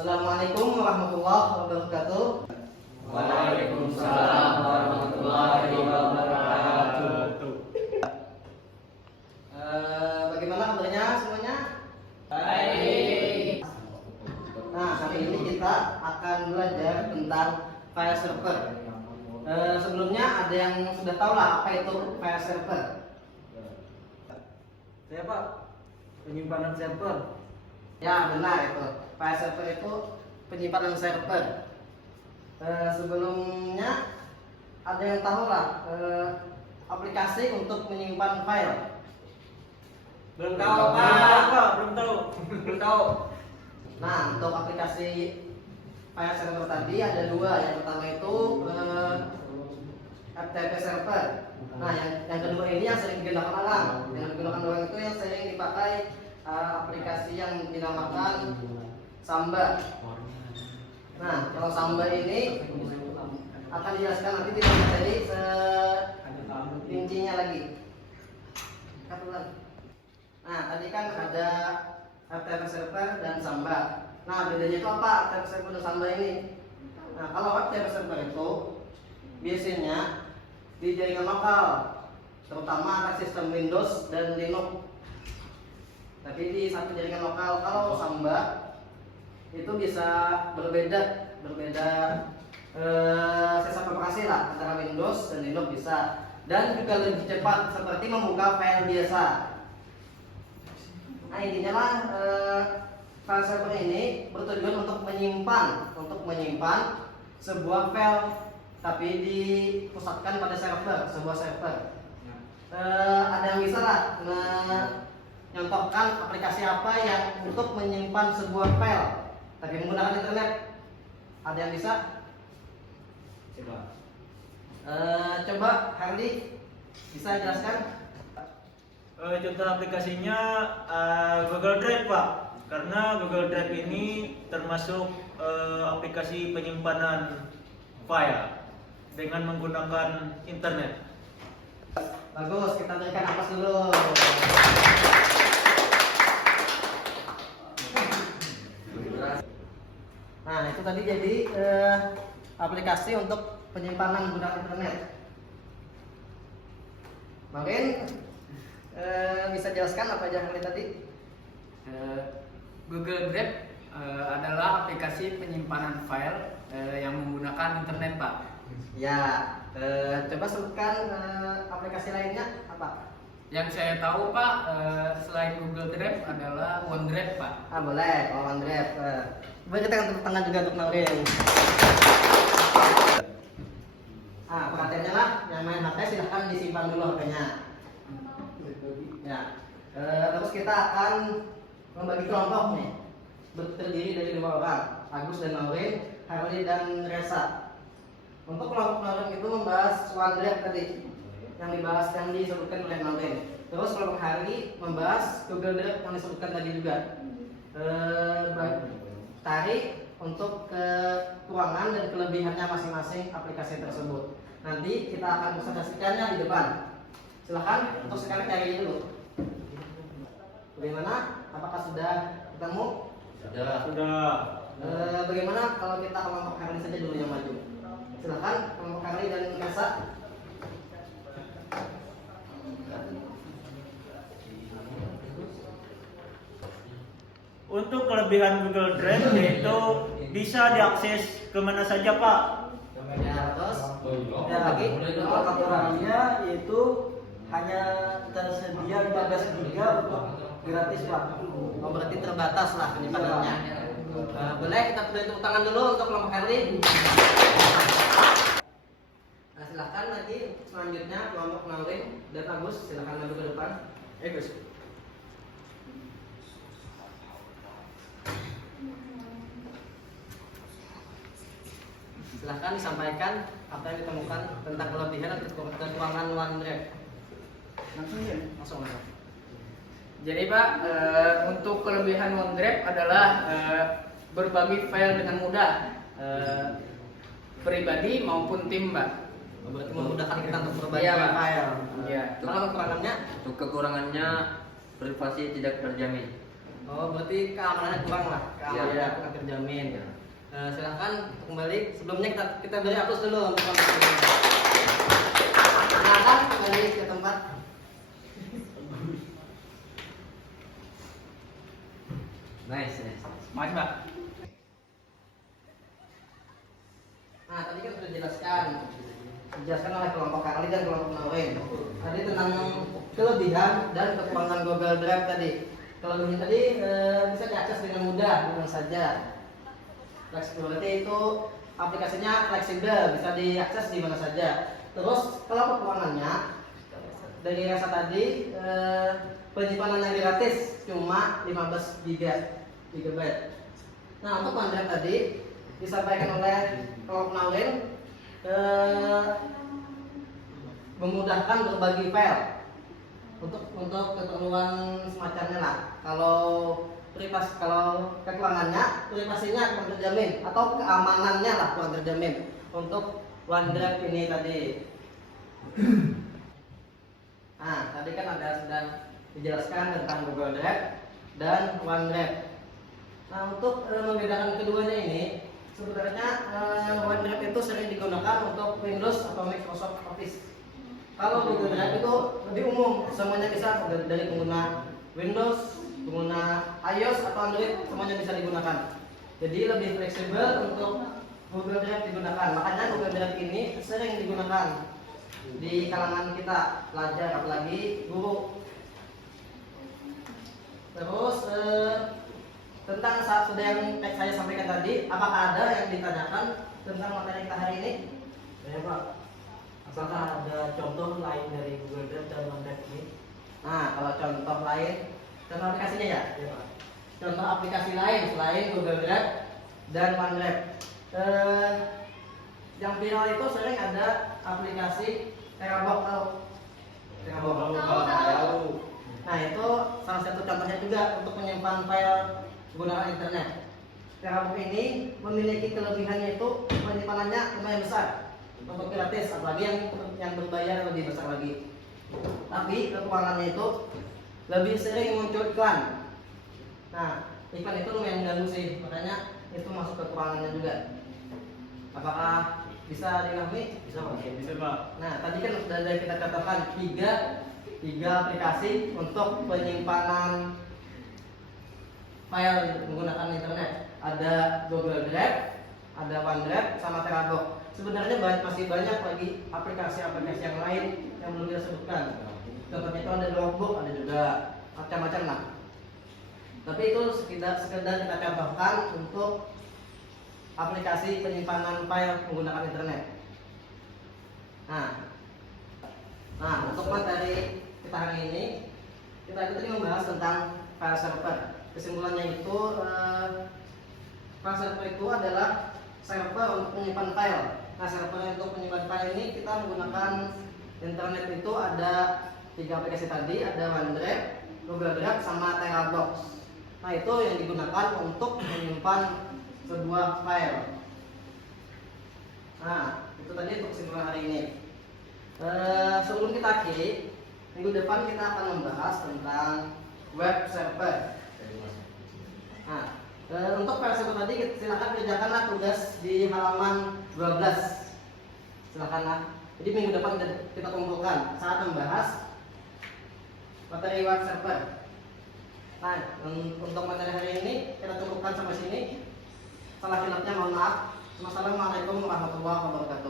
Assalamualaikum warahmatullahi wabarakatuh. Waalaikumsalam warahmatullahi wabarakatuh. Bagaimana kabarnya semuanya? Baik. Nah, hari ini kita akan belajar tentang file server. Sebelumnya ada yang sudah tahu lah apa itu file server? Saya Pak, penyimpanan server. Ya benar itu. File server itu penyimpanan server. Sebelumnya ada yang tahu lah aplikasi untuk menyimpan file. Belum tahu Pak, belum tahu. Belum tahu. Nah, untuk aplikasi file server tadi ada dua. Yang pertama itu FTP server. Nah, yang kedua ini yang sering digunakan orang. Yang digunakan orang itu yang sering dipakai aplikasi yang dinamakan Samba. Nah, kalau Samba ini akan dijelaskan nanti tidak jadi rincinya lagi. Nah, tadi kan ada FTP server dan Samba. Nah, bedanya itu apa FTP server dan Samba ini? Nah, kalau FTP server itu biasanya di jaringan lokal, terutama atas sistem Windows dan Linux. Tapi di satu jaringan lokal. Kalau Samba itu bisa berbeda sistem operasi lah antara Windows dan Linux bisa, dan juga lebih cepat seperti membuka file biasa. Nah, intinya lah file server ini bertujuan untuk menyimpan sebuah file, tapi dipusatkan pada sebuah server. Ada yang bisa lah menyontohkan aplikasi apa yang untuk menyimpan sebuah file tapi menggunakan internet. Ada yang bisa? Coba Hardy bisa jelaskan? Contoh aplikasinya Google Drive Pak, karena Google Drive ini termasuk aplikasi penyimpanan file dengan menggunakan internet. Bagus, kita berikan napas dulu. Nah, itu tadi jadi aplikasi untuk penyimpanan menggunakan internet. Mungkin bisa jelaskan apa aja yang tadi? Google Drive adalah aplikasi penyimpanan file yang menggunakan internet, Pak. Ya, coba sebutkan aplikasi lainnya apa? Yang saya tahu, Pak, selain Google Drive adalah OneDrive, Pak. Boleh, kalau OneDrive. Boleh kita tepuk tangan juga untuk Maureen. Perhatiannya lah, yang main HP silahkan disimpan dulu HP-nya. Ya, terus kita akan membagi kelompok nih, terdiri dari dua orang, Agus dan Maureen, Harli dan Reza. Untuk kelompok Maureen itu membahas OneDrive tadi, yang disebutkan oleh Maureen. Terus kelompok Harli membahas Google Drive yang disebutkan tadi juga. Tarik untuk kekurangan dan kelebihannya masing-masing aplikasi tersebut. Nanti kita akan presentasikannya di depan. Silahkan untuk sekarang cari dulu. Bagaimana? Apakah sudah ketemu? Sudah. Bagaimana kalau kita kelompok Harli saja dulu yang maju? Silahkan kelompok Harli dan Reza. Untuk kelebihan Google Drive yaitu bisa diakses kemana saja Pak. Ya, terus Ya, lagi. untuk kekurangannya yaitu hanya tersedia 15 GB untuk gratis Pak. Berarti terbatas lah penyimpanannya. Boleh kita beri tepuk tangan dulu untuk kelompok Harli. Nah, silahkan lagi selanjutnya kelompok Maureen dan Agus, silahkan maju ke depan. Gus. Silahkan disampaikan apa yang ditemukan tentang kelebihan dan kekurangan OneDrive. Langsung. Jadi, Pak, untuk kelebihan OneDrive adalah berbagi file dengan mudah, pribadi maupun tim, Pak. Berarti memudahkan kita untuk berbagi Iya, Pak. file. Iya. Kalau kekurangannya? Untuk kekurangannya privasi tidak terjamin. Oh, berarti keamanannya kurang lah. Keamanannya Iya. kurang terjamin. Silahkan kembali. Sebelumnya kita beri hapus dulu untuk kamu. Silahkan kembali ke tempat. Nice. Makasih, Mbak. Nah, tadi kan sudah dijelaskan oleh kelompok Carly dan kelompok Noreen. Tadi tentang kelebihan dan kekurangan Google Drive tadi. Kelebihan tadi bisa diakses dengan mudah, dengan saja. Flexibility itu aplikasinya fleksibel, bisa diakses di mana saja. Terus kalau kekurangannya dari rasa tadi penyimpanan yang gratis cuma 15 GB. Nah, untuk OneDrive tadi disampaikan oleh kelompok Noreen memudahkan berbagi file untuk keperluan semacamnya lah. Kalau kekurangannya, privasinya kurang terjamin atau keamanannya lah kurang terjamin untuk OneDrive ini tadi. Nah, tadi kan sudah dijelaskan tentang Google Drive dan OneDrive. Nah, untuk membedakan keduanya ini, sebenarnya OneDrive itu sering digunakan untuk Windows atau Microsoft Office. Kalau Google Drive itu lebih umum, semuanya bisa, dari pengguna Windows, pengguna iOS atau Android, semuanya bisa digunakan. Jadi lebih fleksibel untuk Google Drive digunakan. Makanya Google Drive ini sering digunakan di kalangan kita pelajar, apalagi guru. Terus tentang sudah yang saya sampaikan tadi, apakah ada yang ditanyakan tentang materi kita hari ini? Ya Pak, apakah ada contoh lain dari Google Drive dan OneDrive ini? Nah, kalau contoh lain, contoh aplikasinya ya? Ya Pak. Contoh aplikasi lain selain Google Drive dan OneDrive. Yang viral itu sering ada aplikasi Terabox, tahu? Tahu. Nah, itu salah satu contohnya juga untuk menyimpan file menggunakan internet. Terabox ini memiliki kelebihannya itu penyimpanannya lumayan besar untuk gratis, apalagi yang berbayar lebih besar lagi. Tapi kekurangannya itu lebih sering muncul iklan. Nah, iklan itu lumayan mengganggu sih, makanya itu masuk kekurangannya juga. Apakah bisa dipahami? Bisa Pak. Bisa, Pak. Nah, tadi kan sudah kita katakan tiga aplikasi untuk penyimpanan file menggunakan internet. Ada Google Drive, ada OneDrive, sama Terabox. Sebenarnya masih banyak lagi aplikasi-aplikasi yang lain yang belum kita sebutkan. Contohnya itu ada Dropbox, ada juga macam-macam lah. Tapi itu sekedar kita contohkan untuk aplikasi penyimpanan file menggunakan internet. Nah, untuk materi kita hari ini, kita tadi membahas tentang file server. Kesimpulannya itu, file server itu adalah server untuk menyimpan file. Nah, server untuk menyimpan file ini kita menggunakan internet itu ada 3 aplikasi tadi, ada OneDrive, Google Drive, sama Terabox. Nah, itu yang digunakan untuk menyimpan sebuah file. Nah, itu tadi untuk kesimpulan hari ini. Sebelum kita akhiri, minggu depan kita akan membahas tentang web server. Nah, untuk file server tadi silakan kerjakanlah tugas di halaman 12. Silakanlah. Jadi minggu depan kita kumpulkan saat membahas materi web server. Nah, untuk materi hari ini kita cukupkan sampai sini. Salah hilapnya mohon maaf. Wassalamualaikum warahmatullahi wabarakatuh.